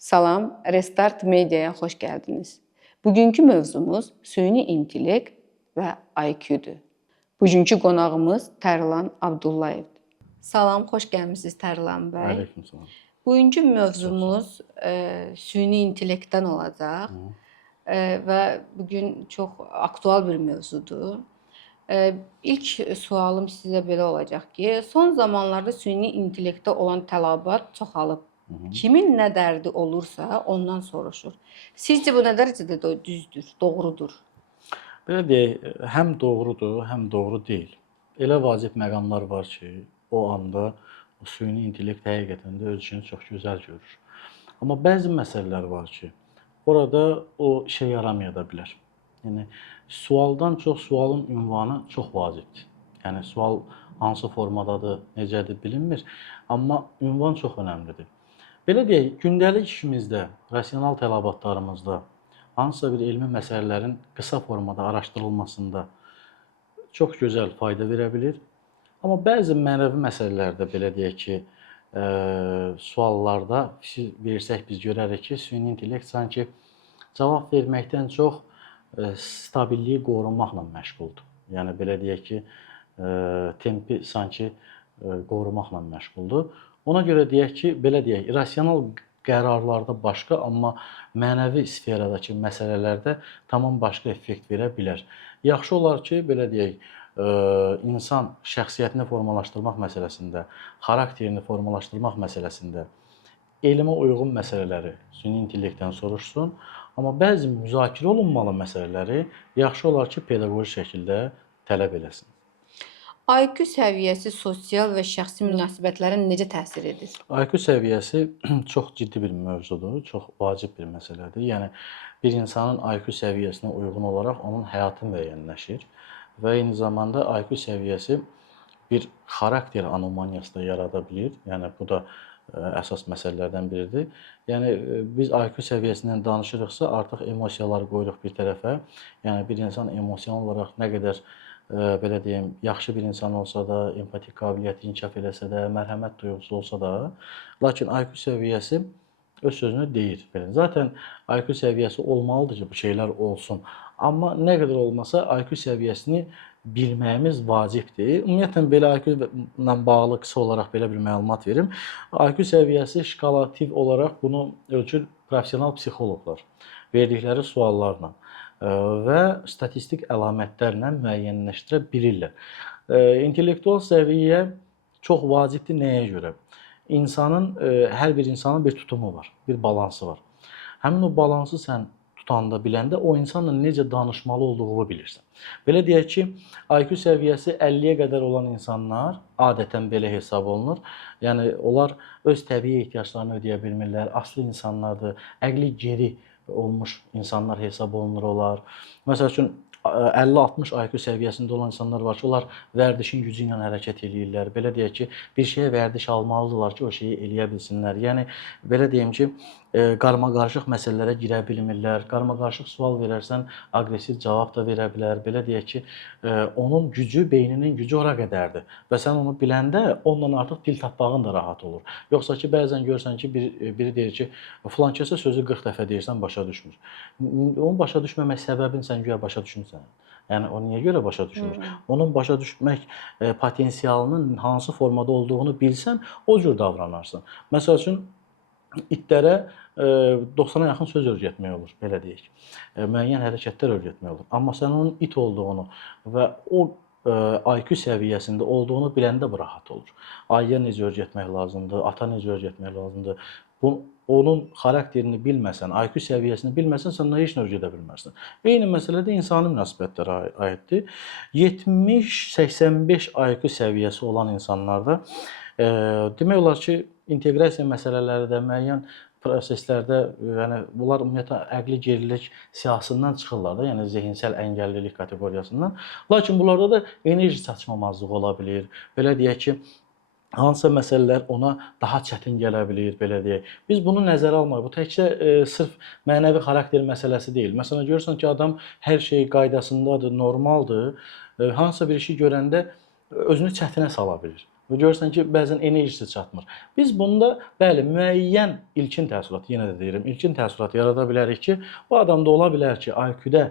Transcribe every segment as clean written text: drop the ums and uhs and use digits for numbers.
Salam, Restart Media'ya xoş gəldiniz. Bugünkü mövzumuz süni intellekt və IQ-dur. Bugünkü qonağımız Tərlan Abdullayevdir. Salam, xoş gəlmisiniz Tərlan bəy. Aleykümselam. Bugünkü mövzumuz süni intellektdən olacaq və bugün çox aktual bir mövzudur. İlk sualım sizə belə olacaq ki, son zamanlarda süni intellektə olan tələbat çoxalıb. Kimin nə dərdi olursa ondan soruşur. Sizcə bu nə dərəcədə düzdür, doğrudur? Belə deyək, həm doğrudur, həm doğru deyil. Elə vacib məqamlar var ki, o anda o süni intellekt həqiqətən də öz işini çox gözəl görür. Amma bəzi məsələlər var ki, orada o işə yaramaya da bilər. Yəni sualdan çox sualın ünvanı çox vacibdir. Yəni sual hansı formadadır, necədir bilinmir, amma ünvan çox önəmlidir. Belə deyək, gündəlik işimizdə, rasional tələbatlarımızda hansısa bir elmi məsələlərin qısa formada araşdırılmasında çox gözəl fayda verə bilir. Amma bəzi mənəvi məsələlərdə belə deyək ki, suallarda versək biz görərik ki, süni intellekt sanki cavab verməkdən çox stabilliyi qorunmaqla məşğuldur. Yəni belə deyək ki, tempi sanki qorumaqla məşğuldur. Ona görə deyək ki, belə deyək, rasional qərarlarda başqa, amma mənəvi sferadakı məsələlərdə tamam başqa effekt verə bilər. Yaxşı olar ki, belə deyək, insan şəxsiyyətini formalaşdırmaq məsələsində, xarakterini formalaşdırmaq məsələsində elmə uyğun məsələləri süni intellektdən soruşsun, amma bəzi müzakirə olunmalı məsələləri yaxşı olar ki, pedaqoji şəkildə tələb eləsin. IQ səviyyəsi sosial və şəxsi münasibətlərə necə təsir edir? IQ səviyyəsi çox ciddi bir mövzudur, çox vacib bir məsələdir. Yəni bir insanın IQ səviyyəsinə uyğun olaraq onun həyatı müəyyənləşir və eyni zamanda IQ səviyyəsi bir xarakter anomaliyası da yarada bilər. Yəni bu da əsas məsələlərdən biridir. Yəni biz IQ səviyyəsindən danışırıqsa, artıq emosiyaları qoyuruq bir tərəfə. Yəni bir insan emosional olaraq nə qədər belə deyim, yaxşı bir insan olsa da, empatik qabiliyyəti inkişaf eləsə də, mərhəmət duyğusu olsa da, lakin IQ səviyyəsi öz sözünü deyir. Zaten IQ səviyyəsi olmalıdır ki, bu şeylər olsun. Amma nə qədər olmasa IQ səviyyəsini bilməyimiz vacibdir. Ümumiyyətlə belə IQ ilə bağlı qısa olaraq belə bir məlumat verim. IQ səviyyəsi şkalativ olaraq bunu ölçür professional psixoloqlar verdikləri suallarla və statistik əlamətlərlə müəyyənləşdirə bilirlər. İntellektual səviyyə çox vacibdir nəyə görə? Hər bir insanın bir tutumu var, bir balansı var. Həmin o balansı sən tutanda, biləndə o insanla necə danışmalı olduğunu bilirsən. Belə deyək ki, IQ səviyyəsi 50-yə qədər olan insanlar adətən belə hesab olunur. Yəni onlar öz təbii ehtiyaclarını ödəyə bilmirlər, aslı insanlardır, əqli geri olmuş insanlar hesab olunur olar. Məsəl üçün 50-60 IQ səviyyəsində olan insanlar var ki, onlar vərdişin gücü ilə hərəkət edirlər. Belə deyək ki, bir şeyə vərdiş almalıdırlar ki, o şeyi eləyə bilsinlər. Yəni belə deyim ki, qarmaqarışıq məsələlərə girə bilmirlər. Qarmaqarışıq sual verərsən, aqressiv cavab da verə bilər. Belə deyək ki, onun gücü, beyninin gücü ora qədərdir. Və sən onu biləndə onunla artıq dil tapmağın da rahat olur. Yoxsa ki, bəzən görsən ki, biri deyir ki, filan kəsə sözü 40 dəfə deyirsən, başa düşmür. Onun başa düşməmək səbəbini sən güya başa düşmürsən. Yəni o niyə görə başa düşmür? Onun başa düşmək potensialının hansı formada olduğunu bilsən, o cür davranarsan. Məsəl üçün itlərə 90-a yaxın söz öyrətmək olur, belə deyək. Müəyyən hərəkətlər öyrətmək olur. Amma sən onun it olduğunu və o IQ səviyyəsində olduğunu biləndə bu rahat olur. Ayıya necə öyrətmək lazımdır, ata necə öyrətmək lazımdır. Onun xarakterini bilməsən, IQ səviyyəsini bilməsən, sən heç nə öyrədə bilmərsən. Eyni məsələ də insani münasibətlərə aiddir. 70-85 IQ səviyyəsi olan insanlarda demək olar ki, inteqrasiya məsələləri də müəyyən proseslərdə, yəni bunlar ümumiyyətlə əqli gerilik siyahısından çıxırlar da, yəni zehinsel əngəllilik kateqoriyasından. Lakin bunlarda da enerji çatışmamazlığı ola bilir. Belə deyək ki, hansısa məsələlər ona daha çətin gələ bilir, belə deyək. Biz bunu nəzərə almalıyıq. Bu təkcə sırf mənəvi xarakter məsələsi deyil. Məsələn, görürsən ki, adam hər şey qaydasındadır, normaldır. Hansısa bir işi görəndə özünü çətinə sala bilir. Və görürsən ki, bəzən enerjisi çatmır. Biz bunda bəli, müəyyən ilkin təəssürat, yenə də deyirəm, ilkin təəssürat yarada bilərik ki, bu adamda ola bilər ki, IQ-də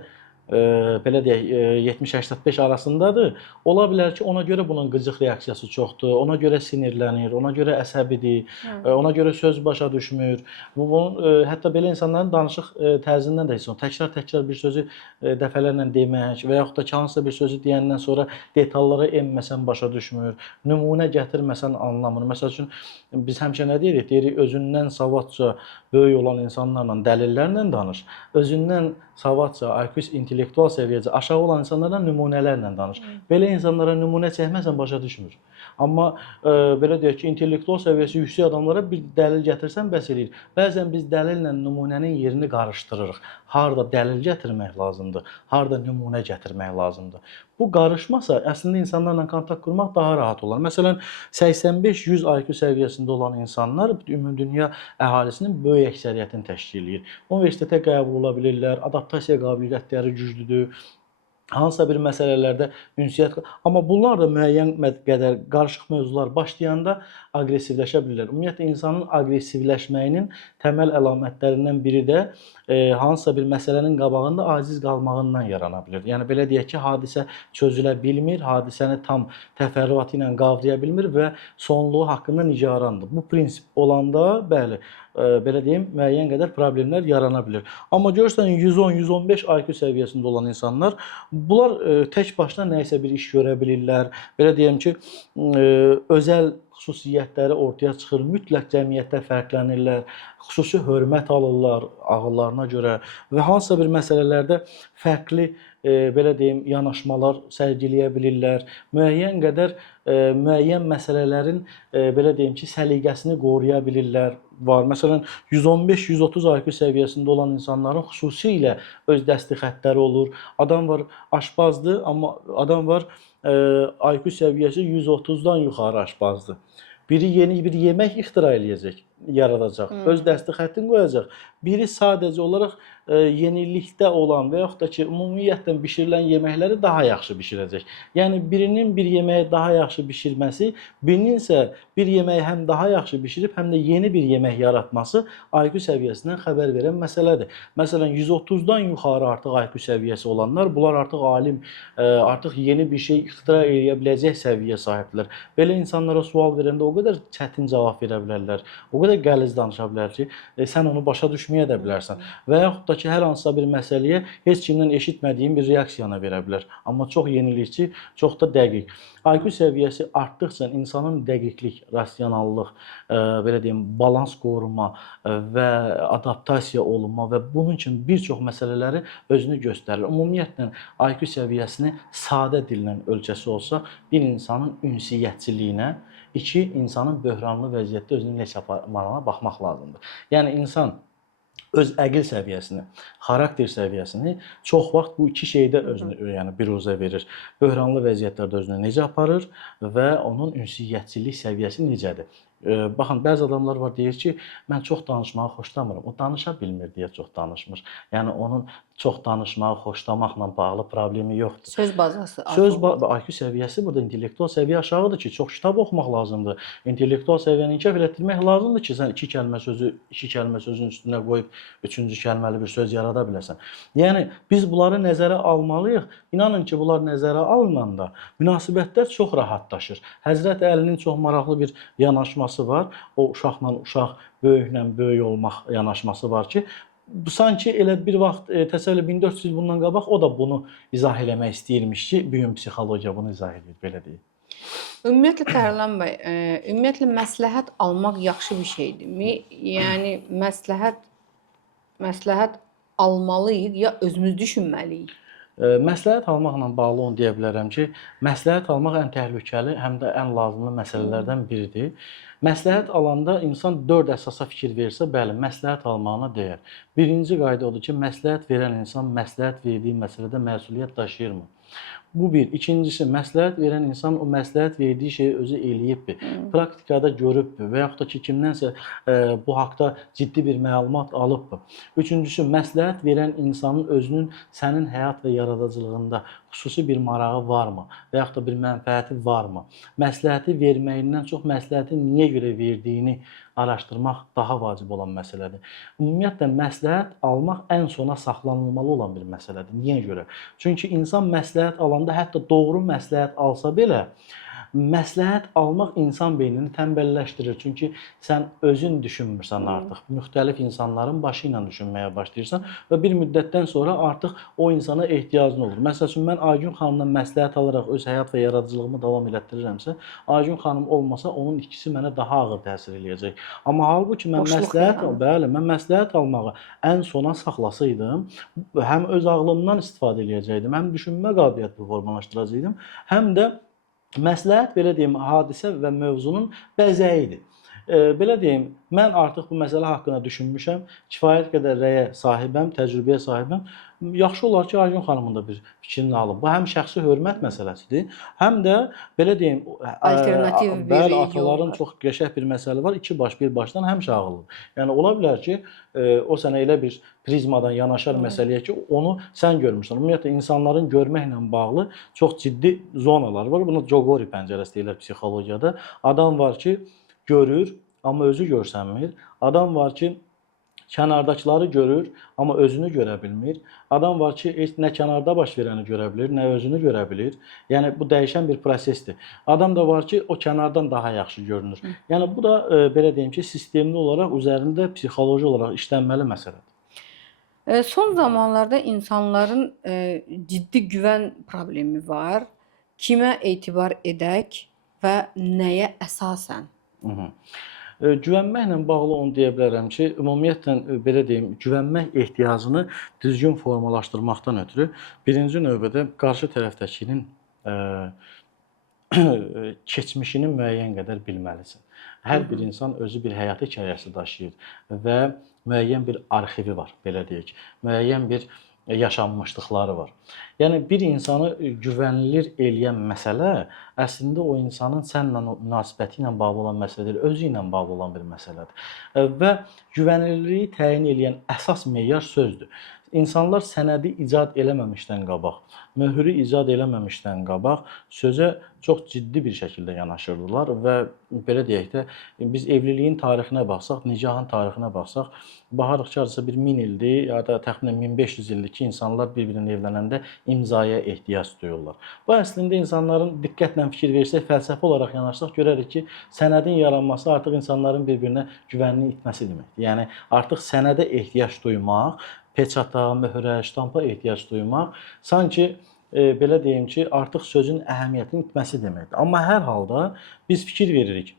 belə deyək, 70-85 arasındadır. Ola bilər ki, ona görə bunun qıcıq reaksiyası çoxdur, ona görə sinirlənir, ona görə əsəbidir, ona görə söz başa düşmür. Bunun hətta belə insanların danışıq tərzindən də heç təkrar-təkrar bir sözü dəfələrlə demək və yaxud da ki, hansısa bir sözü deyəndən sonra detallara enməsən başa düşmür, nümunə gətirməsən anlamır. Məsəl üçün biz həmişə nə deyirik? Deyirik özündən savadca böyük olan insanlarla, dəlillərlə danış. Özündən savadca, IQ intellektual səviyyəcə aşağı olan insanlarla nümunələrlə danış. Belə insanlara nümunə çəkməsən başa düşmür. Amma belə deyək ki, intellektual səviyyəsi yüksək adamlara bir dəlil gətirsən bəs eləyir. Bəzən biz dəlillə nümunənin yerini qarışdırırıq. Harda dəlil gətirmək lazımdır, harda nümunə gətirmək lazımdır. Bu qarışmasa, əslində insanlarla kontakt qurmaq daha rahat olar. Məsələn, 85-100 IQ səviyyəsində olan insanlar ümumdünya əhalisinin böyük əksəriyyətini təşkil edir. Universitetə qəbul ola bilirlər, adaptasiya qabiliyyətləri güclüdür. Hansısa bir məsələlərdə ünsiyyət, amma bunlar da müəyyən qədər qarışıq mövzular başlayanda aqressivləşə bilirlər. Ümumiyyətlə insanın aqressivləşməyinin təməl əlamətlərindən biri də hansısa bir məsələnin qabağında aciz qalmağından yarana bilər. Yəni belə deyək ki, hadisə çözülə bilmir, hadisəni tam təfərrüatı ilə qavraya bilmir və sonluğu haqqında nigarandır. Bu prinsip olanda, bəli, belə deyim, müəyyən qədər problemlər yarana bilər. Amma görürsən 110-115 IQ səviyyəsində olan insanlar bunlar tək başına nə isə bir iş görə bilirlər. Belə deyim ki, özəl xüsusiyyətləri ortaya çıxır, mütləq cəmiyyətdə fərqlənirlər, xüsusi hörmət alırlar ağıllarına görə və hansısa bir məsələlərdə fərqli belə deyim, yanaşmalar sərgiləyə bilirlər. Müəyyən qədər müəyyən məsələlərin belə deyim ki, səliqəsini qoruya bilirlər. Var. Məsələn, 115-130 IQ səviyyəsində olan insanların xüsusilə öz dəsti xəttləri olur. Adam var aşpazdır, amma adam var IQ səviyyəsi 130-dan yuxarı aşpazdır. Biri yeni bir yemək ixtira eləyəcək, yaradacaq, öz dəsti xəttini qoyacaq. Biri sadəcə olaraq yenilikdə olan və yaxud da ki, ümumiyyətlə bişirilən yeməkləri daha yaxşı bişirəcək. Yəni, birinin bir yeməyi daha yaxşı bişirməsi, birinin isə bir yeməyi həm daha yaxşı bişirib, həm də yeni bir yemək yaratması IQ səviyyəsindən xəbər verən məsələdir. Məsələn, 130-dan yuxarı artıq IQ səviyyəsi olanlar, bunlar artıq alim, artıq yeni bir şey ixtira edə biləcək səviyyə sahibdirlər. Belə insanlara sual verəndə o qədər çətin cavab verə bilərlər, o qədər qəliz danışa bilər ki, sən onu başa düşməyə də bilərsən. Və yaxud da ki, hər hansısa bir məsələyə heç kimdən eşitmədiyin bir reaksiyanı verə bilər. Amma çox yenilikçi, çox da dəqiq. IQ səviyyəsi artdıqca insanın dəqiqlik, rasionallıq, belə deyim, balans qoruma və adaptasiya olunma və bunun üçün bir çox məsələləri özünü göstərir. Ümumiyyətlə, IQ səviyyəsini sadə dillə ölçəsi olsa, bir insanın ünsiyyətçiliyinə, iki insanın böhranlı vəziyyətdə özünü necə aparmağına baxmaq lazımdır. Yəni, insan öz əql səviyyəsini, xarakter səviyyəsini çox vaxt bu iki şeydə özünü yəni biruzə verir. Böhranlı vəziyyətlərdə özünü necə aparır və onun ünsiyyətçilik səviyyəsi necədir? Baxın, bəzi adamlar var, deyir ki, mən çox danışmağı xoşlamıram. O danışa bilmir deyə çox danışmır. Yəni, onun çox danışmağı xoşlamaqla bağlı problemi yoxdur. Söz bazası. IQ səviyyəsi burada intellektual səviyyə aşağıdır ki, çox kitab oxumaq lazımdır. İntellektual səviyyəni inkişaf etdirmək lazımdır ki, sən iki kəlmə sözün üstünə qoyub üçüncü kəlməli bir söz yarada biləsən. Yəni, biz bunları nəzərə almalıyıq. İnanın ki, bunlar nəzərə alınanda münasibətlər çox rahatlaşır. Həzrət Əlinin çox maraqlı bir yanaşması var. O uşaqla uşaq, böyüklə böyük olmaq yanaşması var ki, sanki elə bir vaxt təsəvvür 1400 il bundan qabaq o da bunu izah eləmək istəyirmiş ki, bugün psixologiya bunu izah edir, belə deyil. Ümumiyyətlə Tərlan bəy, ümumiyyətlə məsləhət almaq yaxşı bir şeydirmi? Yəni məsləhət almalıyıq ya özümüz düşünməliyik? Məsləhət almaqla bağlı onu deyə bilərəm ki, məsləhət almaq ən təhlükəli, həm də ən lazımlı məsələlərdən biridir. Məsləhət alanda insan 4 əsasa fikir versə, bəli, məsləhət almağına dəyər. Birinci qayda odur ki, məsləhət verən insan məsləhət verdiyi məsələdə məsuliyyət daşıyırmı? Bu bir. İkincisi, məsləhət verən insan o məsləhət verdiyi şeyi özü eləyibmi? Praktikada görübmü və yaxud da ki, kimdənsə bu haqda ciddi bir məlumat alıbmı? Üçüncüsü, məsləhət verən insanın özünün sənin həyat və yaradıcılığında xüsusi bir marağı varmı və yaxud da bir mənfəəti varmı? Məsləhəti verməyindən çox məsləhəti niyə görə verdiyini araşdırmaq daha vacib olan məsələdir. Ümumiyyətlə, məsləhət almaq ən sona saxlanılmalı olan bir məsələdir. Niyə görə? Çünki insan məsləhət alanda, hətta doğru məsləhət alsa belə, məsləhət almaq insan beynini tənbəlləşdirir. Çünki sən özün düşünmürsən artıq. Müxtəlif insanların başı ilə düşünməyə başlayırsan və bir müddətdən sonra artıq o insana ehtiyacın olur. Məsəl üçün, mən Aygün xanımdan məsləhət alaraq öz həyat və yaradıcılığımı davam elətdirirəmsə, Aygün xanım olmasa onun ikisi mənə daha ağır təsir eləyəcək. Amma halbuki mən mən məsləhət almağı ən sona saxlasaydım, həm öz ağlımdan istifadə eləyəcəkdim, həm düşünmə qabiliyyətini formalaşdıracaqdım, həm də məsləhət, belə deyim, hadisə və mövzunun bəzəyidir. Belə deyim, mən artıq bu məsələ haqqında düşünmüşəm, kifayət qədər rəyə sahibəm, təcrübəyə sahibəm. Yaxşı olar ki, Aygün xanımın da bir fikrini alım. Bu həm şəxsi hörmət məsələsidir, həm də belə deyim, alternativ bir bəli, yol ataların var. çox qəşəng bir məsələ var. İki baş bir başdan həmişə ağıllıdır. Yəni ola bilər ki, o sənə elə bir prizmadan yanaşar məsələyə ki, onu sən görmürsən. Ümumiyyətlə insanların görməklə bağlı çox ciddi zonalar var. Buna Jogori pəncərəsi deyirlər psixologiyada. Adam var ki, görür, amma özü görsənmir. Adam var ki, kənardakıları görür, amma özünü görə bilmir. Adam var ki, heç nə kənarda baş verəni görə bilir, nə özünü görə bilir. Yəni bu dəyişən bir prosesdir. Adam da var ki, o kənardan daha yaxşı görünür. Yəni bu da belə deyim ki, sistemli olaraq üzərində psixoloji olaraq işlənməli məsələdir. Son zamanlarda insanların ciddi güvən problemi var. Kimə etibar edək və nəyə əsasən? Güvənməklə bağlı onu deyə bilərəm ki, ümumiyyətlə belə deyim, güvənmək ehtiyacını düzgün formalaşdırmaqdan ötürü birinci növbədə qarşı tərəfdəkinin keçmişini müəyyən qədər bilməlisən. Hər bir insan özü bir həyat hekayəsi daşıyır və müəyyən bir arxivi var, belə deyək. Müəyyən bir yaşanmışlıqları var. Yəni bir insanı güvənilir eləyən məsələ əslində o insanın sənlə münasibəti ilə bağlı olan məsələ deyil, özü ilə bağlı olan bir məsələdir. Və güvənilirliyi təyin eləyən əsas meyar sözdür. İnsanlar sənədi icad eləməmişdən qabaq, möhürü icad eləməmişdən qabaq sözə çox ciddi bir şəkildə yanaşırdılar və belə deyək də, biz evliliyin tarixinə baxsaq, nikahın tarixinə baxsaq, baxarıq ki, hardasa bir 1000 ildir, ya da təxminən 1500 ildir ki, insanlar bir-birinə evlənəndə imzaya ehtiyac duyurlar. Bu əslində insanların diqqətlə fikir versək, fəlsəfi olaraq yanaşsaq görərik ki, sənədin yaranması artıq insanların bir-birinə güvənini itməsi deməkdir. Yəni artıq sənədə ehtiyac duymaq, peçata, möhrə, ştampa ehtiyac duymaq sanki belə deyim ki, artıq sözün əhəmiyyətinin itməsi deməkdir. Amma hər halda biz fikir veririk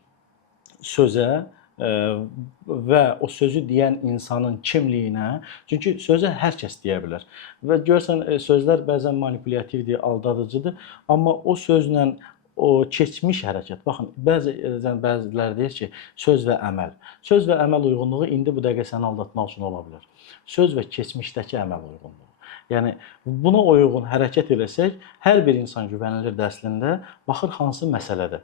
sözə və o sözü deyən insanın kimliyinə, çünki sözə hər kəs deyə bilər. Və görsən sözlər bəzən manipulyatивdir, aldadıcıdır, amma o sözlə o keçmiş hərəkət. Baxın, bəziləri deyir ki, söz və əməl. Söz və əməl uyğunluğu indi bu dəqiqə səni aldatmaq üçün ola bilər. Söz və keçmişdəki əməl uyğunluğu. Yəni buna uyğun hərəkət eləsək, hər bir insan güvənilirdir əslində. Baxır hansı məsələdə.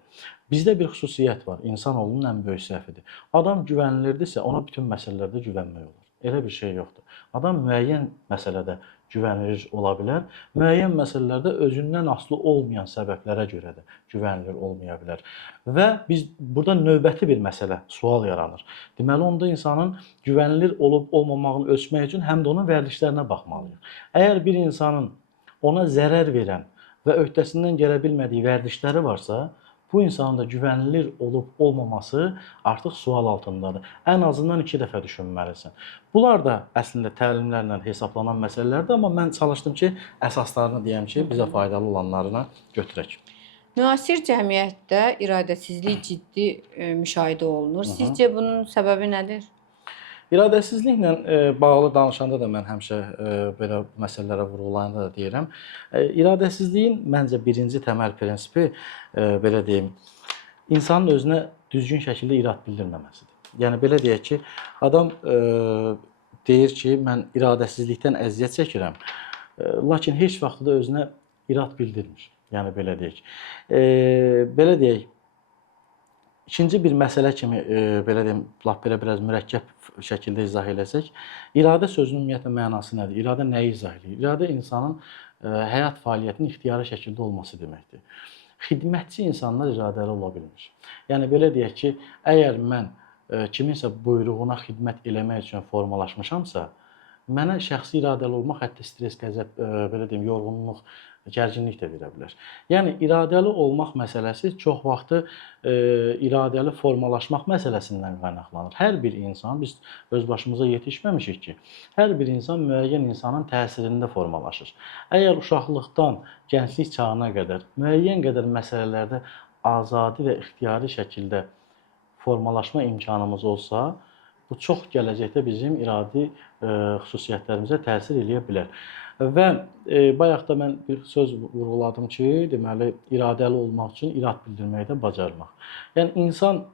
Bizdə bir xüsusiyyət var. İnsanoğlunun ən böyük səhvidir. Adam güvənilirdirsə, ona bütün məsələlərdə güvənmək olur. Elə bir şey yoxdur. Adam müəyyən məsələdə güvənilir ola bilər. Müəyyən məsələlərdə özündən asılı olmayan səbəblərə görə də güvənilir olmaya bilər. Və biz burada növbəti bir məsələ, sual yaranır. Deməli, onda insanın güvənilir olub-olmamağını ölçmək üçün həm də onun vərdişlərinə baxmalıyıq. Əgər bir insanın ona zərər verən və öhdəsindən gələ bilmədiyi vərdişləri varsa, bu insanın da güvənilir olub-olmaması artıq sual altındadır. Ən azından 2 dəfə düşünməlisən. Bunlar da əslində təlimlərlə hesablanan məsələlərdir, amma mən çalışdım ki, əsaslarını deyəm ki, bizə faydalı olanlarına götürək. Müasir cəmiyyətdə iradəsizlik ciddi müşahidə olunur. Sizcə bunun səbəbi nədir? İradəsizliklə bağlı danışanda da mən həmişə belə məsələlərə vurğulayanda da deyirəm. İradəsizliyin məncə birinci təməl prinsipi, belə deyim, insanın özünə düzgün şəkildə irad bildirməməsidir. Yəni belə deyək ki, adam deyir ki, mən iradəsizlikdən əziyyət çəkirəm, lakin heç vaxt da özünə irad bildirmir. Yəni belə deyək. Belə deyək, İkinci bir məsələ kimi, belə deyim, lap belə biraz mürəkkəb şəkildə izah eləsək, iradə sözünün ümumiyyətlə mənası nədir? İradə nəyi izah edir? İradə insanın həyat fəaliyyətinin ixtiyari şəkildə olması deməkdir. Xidmətçi insanlar iradəli ola bilmir. Yəni belə deyək ki, əgər mən kiminsə buyruğuna xidmət eləmək üçün formalaşmışamsa, mənə şəxsi iradəli olmaq hətta stress, qəzəb, belə deyim, yorğunluq, gərginlik də verə bilər. Yəni iradəli olmaq məsələsi çox vaxtı iradəli formalaşmaq məsələsindən qaynaqlanır. Hər bir insan, biz öz başımıza yetişməmişik ki, hər bir insan müəyyən insanın təsirində formalaşır. Əgər uşaqlıqdan gənclik çağına qədər müəyyən qədər məsələlərdə azadi və ixtiyari şəkildə formalaşma imkanımız olsa, bu çox gələcəkdə bizim iradi xüsusiyyətlərimizə təsir eləyə bilər. Və bayaq da mən bir söz vurğuladım ki, deməli iradəli olmaq üçün irad bildirməyi də bacarmaq. Yəni insan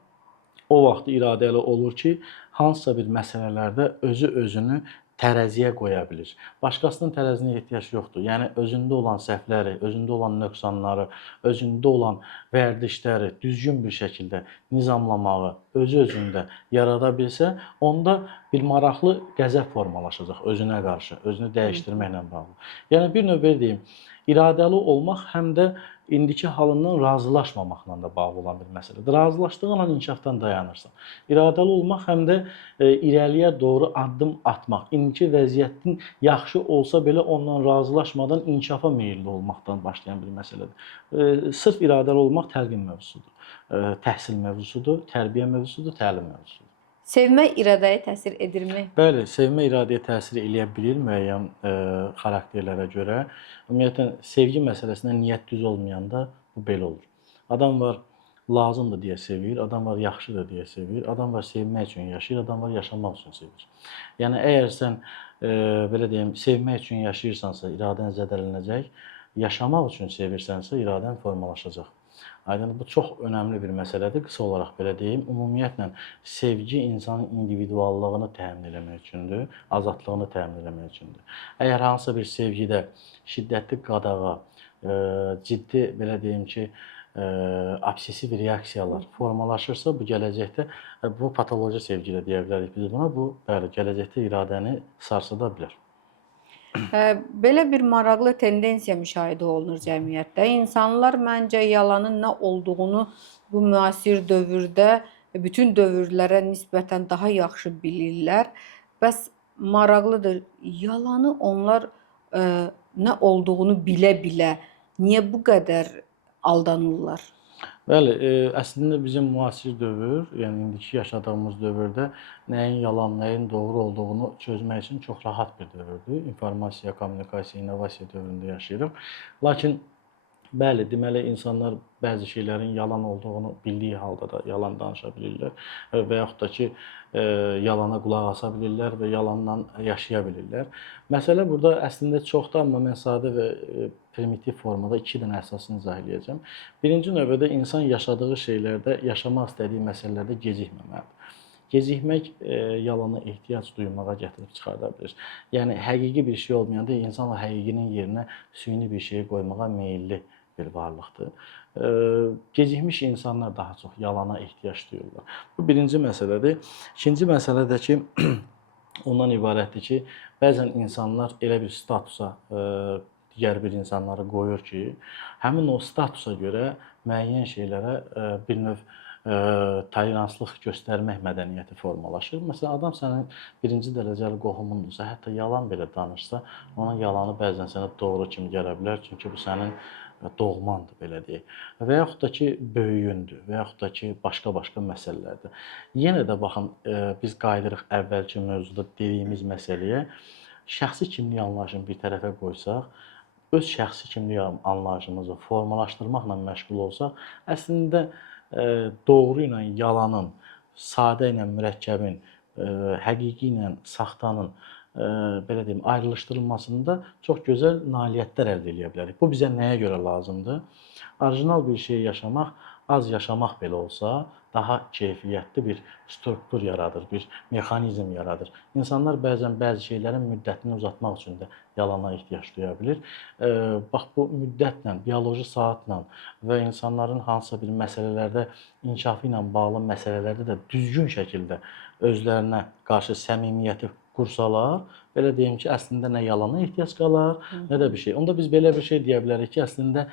o vaxt iradəli olur ki, hansısa bir məsələlərdə özünü tərəziyə qoya bilir. Başqasının tərəzinə ehtiyac yoxdur. Yəni özündə olan səhvləri, özündə olan nöqsanları, özündə olan vərdişləri düzgün bir şəkildə nizamlamağı özü-özündə yarada bilsə, onda bir maraqlı qəzəb formalaşacaq özünə qarşı, özünü dəyişdirməklə bağlı. Yəni bir növ belə deyim, iradəli olmaq həm də indiki halından razılaşmamaqla da bağlı olan bir məsələdir. Razılaşdığın an inkişafdan dayanırsan. İradəli olmaq həm də irəliyə doğru addım atmaq. İndiki vəziyyətin yaxşı olsa belə ondan razılaşmadan inkişafa meyilli olmaqdan başlayan bir məsələdir. Sırf iradəli olmaq təlqin mövzusudur. Təhsil mövzusudur, tərbiyə mövzusudur, təlim mövzusudur. Sevmək iradəyə təsir edirmi? Bəli, sevmə iradəyə təsir eləyə bilir müəyyən xarakterlərə görə. Ümumiyyətlə sevgi məsələsində niyyət düz olmayanda bu belə olur. Adam var lazımdır deyə sevir, adam var yaxşıdır deyə sevir, adam var sevmək üçün yaşayır, adam var yaşamaq üçün sevir. Yəni əgər sən belə deyim, sevmək üçün yaşayırsansa, iradən zədələnəcək, yaşamaq üçün sevirsənsə, iradən formalaşacaq. Aydın, bu çox önəmli bir məsələdir. Qısa olaraq belə deyim, ümumiyyətlə sevgi insanın individuallığını təmin etmək üçündür, azadlığını təmin etmək üçündür. Əgər hansısa bir sevgidə şiddətli qadağa, ciddi belə deyim ki, obsessiv reaksiyalar formalaşırsa, bu gələcəkdə bu patoloji sevgi də deyə bilərik biz buna. Bu bəli, gələcəkdə iradəni sarsıda bilər. Belə bir maraqlı tendensiya müşahidə olunur cəmiyyətdə. İnsanlar məncə yalanın nə olduğunu bu müasir dövrdə bütün dövrlərə nisbətən daha yaxşı bilirlər. Bəs maraqlıdır, yalanı onlar nə olduğunu bilə-bilə niyə bu qədər aldanırlar? Bəli, əslində bizim müasir dövr, yəni indiki yaşadığımız dövrdə nəyin yalan, nəyin doğru olduğunu çözmək üçün çox rahat bir dövrdür. İnformasiya, kommunikasiya, innovasiya dövründə yaşayırıq. Lakin bəli, deməli insanlar bəzi şeylərin yalan olduğunu bildiyi halda da yalan danışa bilirlər və yaxud da ki, yalana qulaq asa bilirlər və yalandan yaşaya bilirlər. Məsələ burada əslində çoxdur, amma mən sadə və primitiv formada 2 dənə əsasını izah edəcəm. Birinci növbədə insan yaşadığı şeylərdə, yaşamaq istədiyi məsələlərdə gecikməməlidir. Gecikmək yalana ehtiyac duymağa gətirib çıxarda bilər. Yəni həqiqi bir şey olmayanda insan o həqiqinin yerinə süni bir şey qoymağa meylli bir varlıqdır. Gecikmiş insanlar daha çox yalana ehtiyac duyurlar. Bu birinci məsələdir. İkinci məsələ də ki, ondan ibarətdir ki, bəzən insanlar elə bir statusa digər bir insanları qoyur ki, həmin o statusa görə müəyyən şeylərə bir növ toleranslıq göstərmək mədəniyyəti formalaşır. Məsələn, adam sənin birinci dərəcəli qohumundursa, hətta yalan belə danışsa, onun yalanı bəzən sənə doğru kimi gələ bilər, çünki bu sənin doğmandır, belə deyək. Və yaxud da ki, böyüyündür və yaxud da ki, başqa-başqa məsələlərdir. Yenə də baxın, biz qayıdırıq əvvəlki mövzuda dediyimiz məsələyə. Şəxsi kimlik anlayışını bir tərəfə qoysaq, öz şəxsi kimlik anlayışımızı formalaşdırmaqla məşğul olsaq, əslində doğru ilə yalanın, sadə ilə mürəkkəbin, həqiqi ilə saxtanın belə deyim, ayrılışdırılmasında çox gözəl nailiyyətlər əldə edə bilərik. Bu bizə nəyə görə lazımdır? Orijinal bir şey yaşamaq, az yaşamaq belə olsa, daha keyfiyyətli bir struktur yaradır, bir mexanizm yaradır. İnsanlar bəzən bəzi şeylərin müddətini uzatmaq üçün də yalana ehtiyac duya bilir. Bax bu müddətlə, bioloji saatla və insanların hansısa bir məsələlərdə inkişafı ilə bağlı məsələlərdə də düzgün şəkildə özlərinə qarşı səmimiyyəti qursalar, belə deyim ki, əslində nə yalana ehtiyac qalar, nə də bir şey. Onda biz belə bir şey deyə bilərik ki, əslində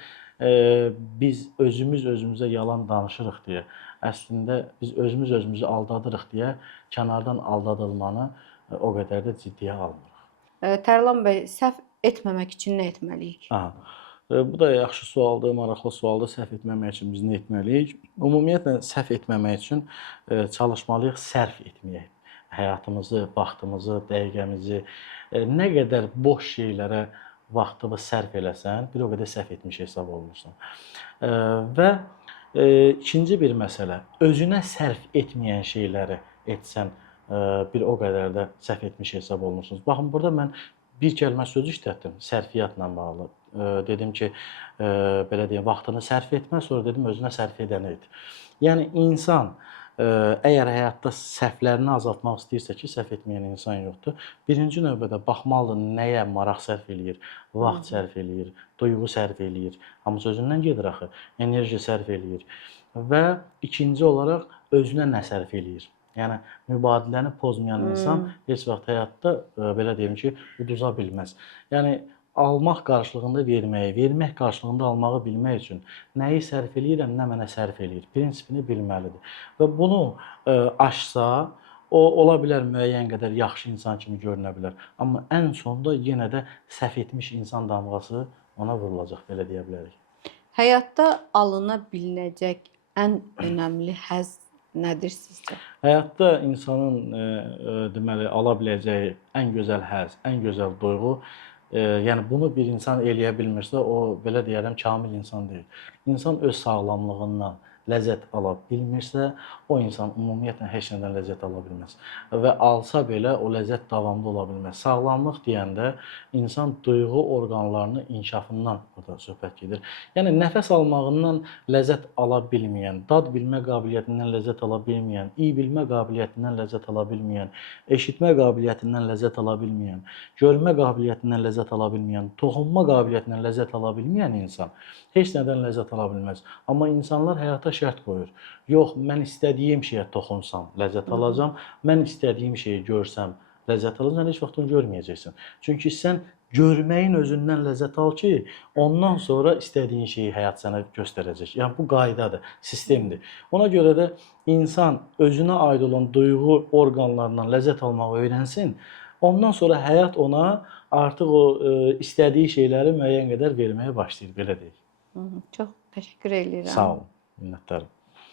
biz özümüz özümüzə yalan danışırıq deyə, əslində biz özümüz özümüzü aldadırıq deyə kənardan aldadılmanı o qədər də ciddiyə almırıq. Tərlan bəy, səhv etməmək üçün nə etməliyik? Aha. Bu da yaxşı sualdır, maraqlı sualdır. Səhv etməmək üçün biz nə etməliyik? Ümumiyyətlə səhv etməmək üçün çalışmalıyıq sərf etməyə. Həyatımızı, vaxtımızı, dəqiqəmizi nə qədər boş şeylərə vaxtını sərf eləsən, bir o qədər səhv etmiş hesab olunursan. Və ikinci bir məsələ, özünə sərf etməyən şeyləri etsən, bir o qədər də səhv etmiş hesab olunursunuz. Baxın, burada mən bir kəlmə söz işlətdim sərfiyyatla bağlı. Dedim ki, belə deyim, vaxtını sərf etmə, sonra dedim özünə sərf edəni et. Yəni insan əgər həyatda səhvlərini azaltmaq istəyirsə ki, səhv etməyən insan yoxdur. Birinci növbədə baxmalıdır nəyə maraq sərf eləyir, vaxt sərf eləyir, duyğu sərf eləyir. Hamısı özündən gedir axı, enerji sərf eləyir. Və ikinci olaraq özünə nə sərf eləyir. Yəni mübadiləni pozmayan insan heç vaxt həyatda belə deyim ki, uduza bilməz. Yəni almaq qarşılığında verməyi, vermək qarşılığında almağı bilmək üçün nəyi sərf eləyirəm, nə mənə sərf eləyir, prinsipini bilməlidir. Və bunu aşsa, o ola bilər müəyyən qədər yaxşı insan kimi görünə bilər. Amma ən sonda yenə də səhv etmiş insan damğası ona vurulacaq, belə deyə bilərik. Həyatda alına bilinəcək ən önəmli həzz nədir sizcə? Həyatda insanın deməli ala biləcəyi ən gözəl həzz, ən gözəl duyğu, yəni bunu bir insan eləyə bilmirsə, o belə deyərəm kamil insan deyil. İnsan öz sağlamlığından ləzzət ala bilmirsə, o insan ümumiyyətlə heç nədən ləzzət ala bilməz. Və alsa belə o ləzzət davamlı ola bilməz. Sağlamlıq deyəndə insan duyğu orqanlarının inkişafından burada söhbət gedir. Yəni nəfəs almağından ləzzət ala bilməyən, dad bilmə qabiliyyətindən ləzzət ala bilməyən, iy bilmə qabiliyyətindən ləzzət ala bilməyən, eşitmə qabiliyyətindən ləzzət ala bilməyən, görmə qabiliyyətindən ləzzət ala bilməyən, toxunma qabiliyyətindən ləzzət ala bilməyən insan heç nədən ləzzət ala bilməz. Amma insanlar həyata şərt qoyur. Yox, mən istədiyim şeyə toxunsam ləzzət alacam, mən istədiyim şeyi görsəm ləzzət alacam, heç vaxt onu görməyəcəksən. Çünki sən görməyin özündən ləzzət al ki, ondan sonra istədiyin şeyi həyat sənə göstərəcək. Yəni bu qaydadır, sistemdir. Ona görə də insan özünə aid olan duyğu orqanlarından ləzzət almağı öyrənsin. Ondan sonra həyat ona artıq o istədiyi şeyləri müəyyən qədər verməyə başlayır, belə deyək. Çox təşəkkür edirəm. Sağ olun, minnətdarım.